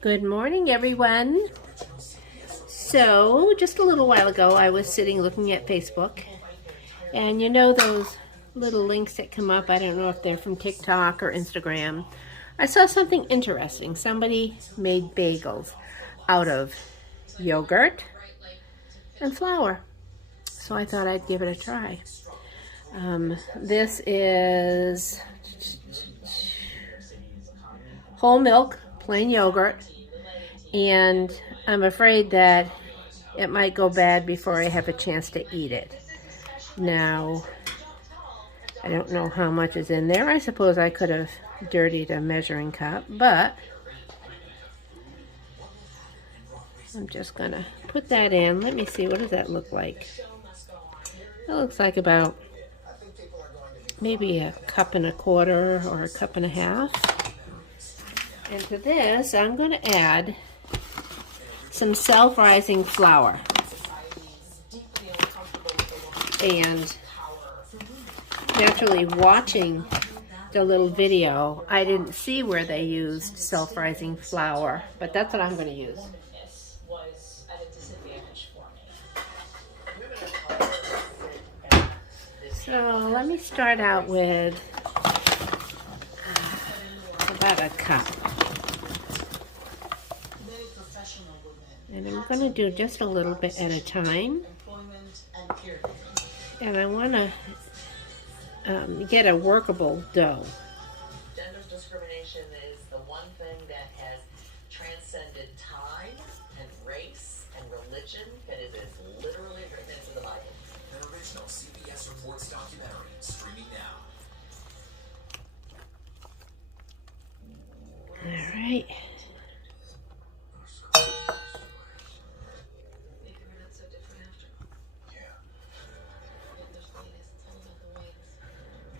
Good morning, everyone. So, just a little while ago, I was sitting looking at Facebook, and you know those little links that come up, I don't know if they're from TikTok or Instagram. I saw something interesting. Somebody made bagels out of yogurt and flour. So I thought I'd give it a try. This is whole milk, plain yogurt, and I'm afraid that it might go bad before I have a chance to eat it. Now, I don't know how much is in there. I suppose I could have dirtied a measuring cup, but I'm just gonna put that in. Let me see, what does that look like? It looks like about maybe a cup and a quarter or a cup and a half. And to this, I'm gonna add some self-rising flour. And naturally, watching the little video, I didn't see where they used self-rising flour, but that's what I'm going to use. So let me start out with about a cup. And I'm going to do just a little bit at a time. And I want to get a workable dough. Gender discrimination is the one thing that has transcended time and race and religion, and it is literally written into the Bible. An original CBS Reports documentary streaming now. All right.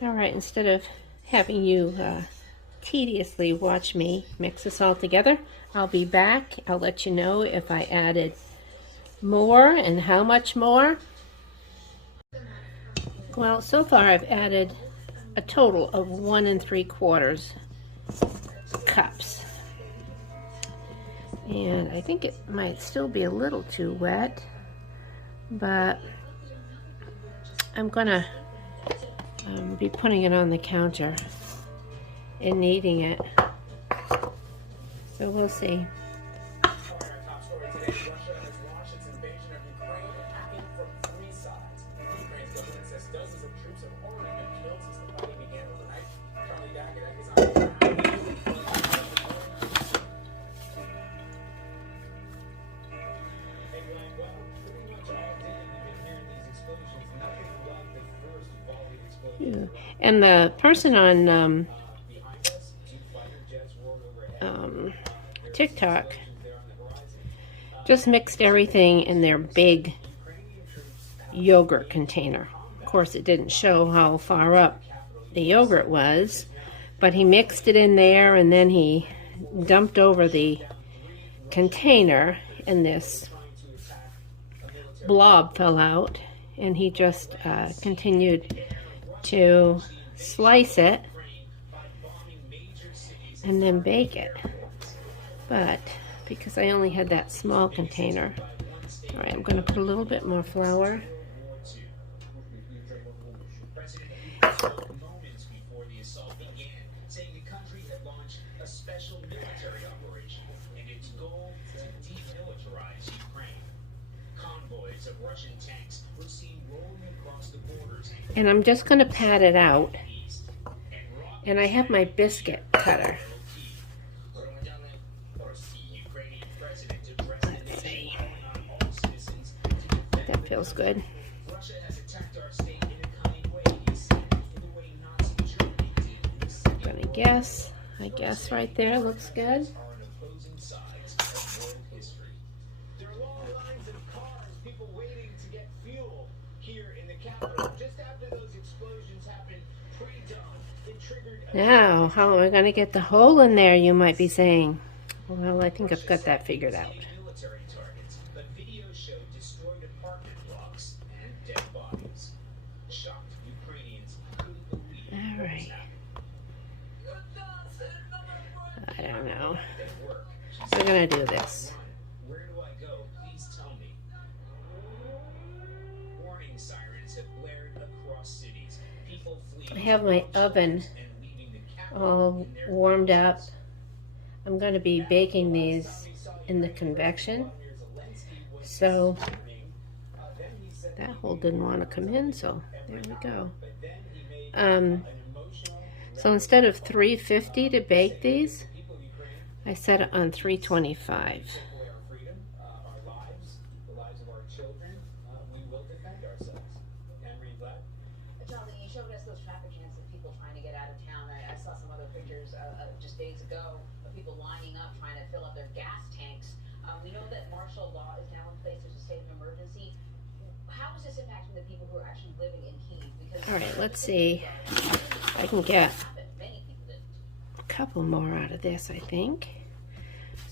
All right, instead of having you tediously watch me mix this all together, I'll be back. I'll let you know if I added more and how much more. Well, so far I've added a total of 1 3/4 cups. And I think it might still be a little too wet, but I'm gonna be putting it on the counter and kneading it. So we'll see. And the person on TikTok just mixed everything in their big yogurt container. Of course, it didn't show how far up the yogurt was, but he mixed it in there and then he dumped over the container and this blob fell out, and he just continued to slice it and then bake it. But because I only had that small container, all right, I'm going to put a little bit more flour. And I'm just going to pat it out. And I have my biscuit cutter. Let's see. That feels good. I'm going to guess. I guess right there looks good. Now, how am I going to get the hole in there, you might be saying? Well, I think I've got that figured out. All right. I don't know. We're gonna do this. Where do I go? Please tell me. Warning sirens have blared across cities. People flee. I have my oven all warmed up. I'm going to be baking these in the convection. So that hole didn't want to come in, so there we go. So instead of 350 to bake these, I set it on 325. Charlie, you showed us those traffic cams of people trying to get out of town. I saw some other pictures just days ago of people lining up trying to fill up their gas tanks. We know that martial law is now in place. There's a state of emergency. How is this impacting the people who are actually living in Kyiv? Because All right, let's see if I can get a couple more out of this, I think.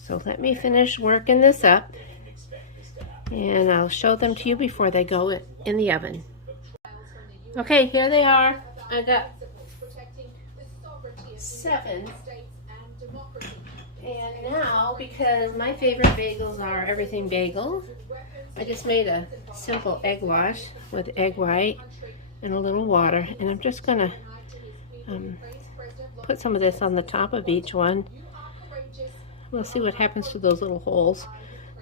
So let me finish working this up, and I'll show them to you before they go in the oven. Okay, here they are. I got 7. And now, because my favorite bagels are everything bagel, I just made a simple egg wash with egg white and a little water. And I'm just going to put some of this on the top of each one. We'll see what happens to those little holes.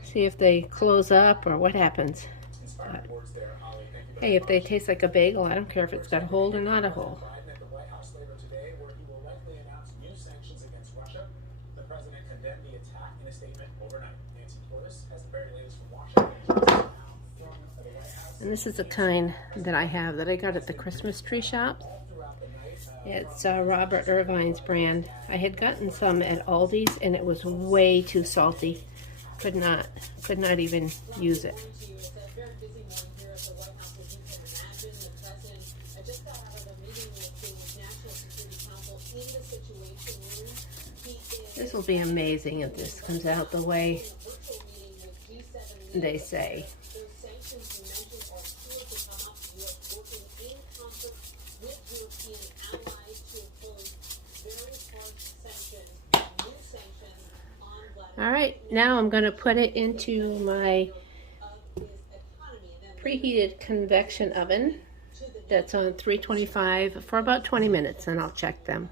See if they close up or what happens. But, hey, if they taste like a bagel, I don't care if it's got a hole or not a hole. And this is the kind that I have that I got at the Christmas tree shop. It's Robert Irvine's brand. I had gotten some at Aldi's and it was way too salty. Could not even use it. This will be amazing if this comes out the way they say. All right, now I'm going to put it into my preheated convection oven that's on 325 for about 20 minutes, and I'll check them.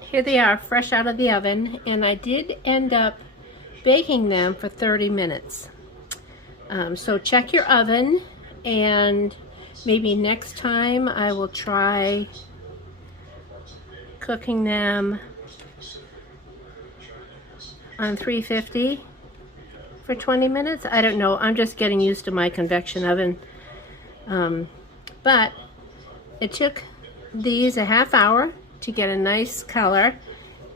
Here they are, fresh out of the oven, and I did end up baking them for 30 minutes. So check your oven, and maybe next time I will try cooking them on 350 for 20 minutes. I don't know, I'm just getting used to my convection oven. But it took these a half hour to get a nice color,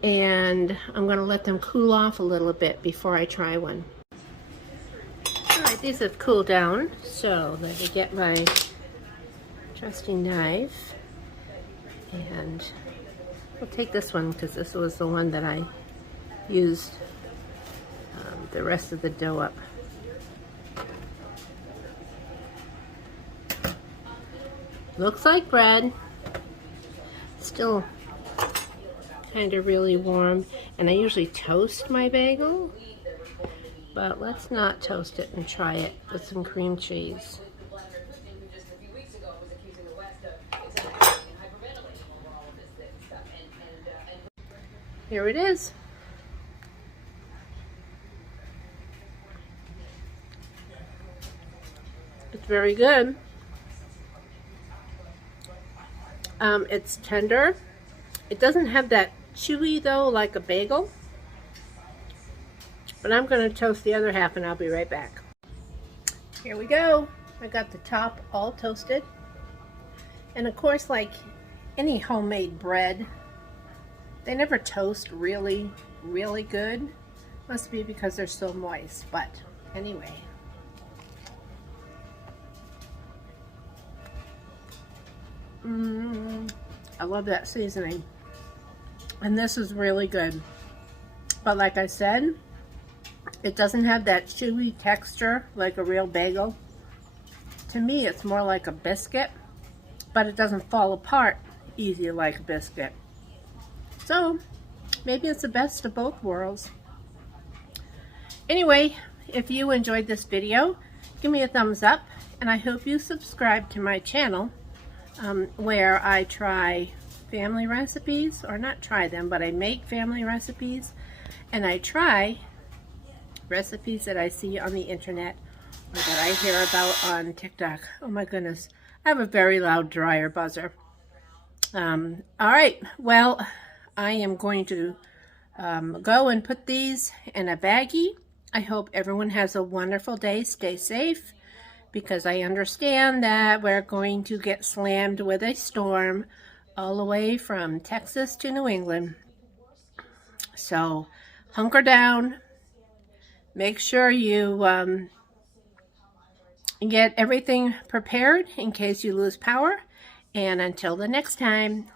and I'm going to let them cool off a little bit before I try one. Alright, these have cooled down, so let me get my trusty knife, and we'll take this one because this was the one that I used the rest of the dough up. Looks like bread. Still kind of really warm, and I usually toast my bagel, but let's not toast it and try it with some cream cheese. Here it is. It's very good. It's tender. It doesn't have that chewy though like a bagel. But I'm going to toast the other half and I'll be right back. Here we go. I got the top all toasted. And of course, like any homemade bread, they never toast really, really good. Must be because they're so moist. But anyway. I love that seasoning. And this is really good. But like I said, it doesn't have that chewy texture like a real bagel. To me, it's more like a biscuit, but it doesn't fall apart easy like a biscuit. So, Maybe it's the best of both worlds. Anyway, if you enjoyed this video, give me a thumbs up, and I hope you subscribe to my channel where I try family recipes, or not try them, but I make family recipes, and I try recipes that I see on the internet or that I hear about on TikTok. Oh my goodness, I have a very loud dryer buzzer. All right, well, I am going to go and put these in a baggie. I hope everyone has a wonderful day. Stay safe, because I understand that we're going to get slammed with a storm all the way from Texas to New England. So hunker down. Make sure you get everything prepared in case you lose power. And until the next time,